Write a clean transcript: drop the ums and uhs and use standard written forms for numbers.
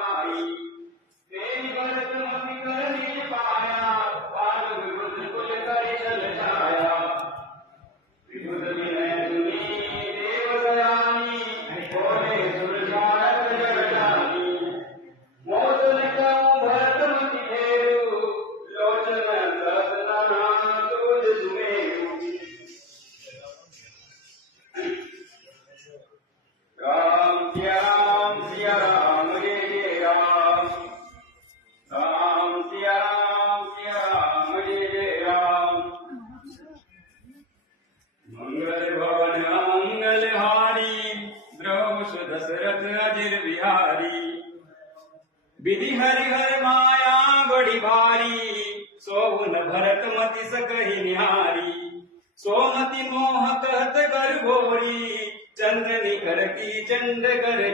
कुमारी तेरी भरत मति करनी पाया पाल विरुद्ध कुल करे जल छाया विरुद्ध विनय सुनी देव सयानी बोले सुरजानक जग जानी मोदन कमु भरत मति फेरु लोचन सहस्रना तुझ सुमेरु राम सिया राम जय राम राम सिया राम जय राम मंगल भवन मंगल हारी द्रव सुदशरथ अजिर बिहारी विधि हरिहर माया बड़ी भारी सोवन भरत मति सकहि निहारी सोमति मोह कहत कर घोरी चंद्र निकर की चंड कर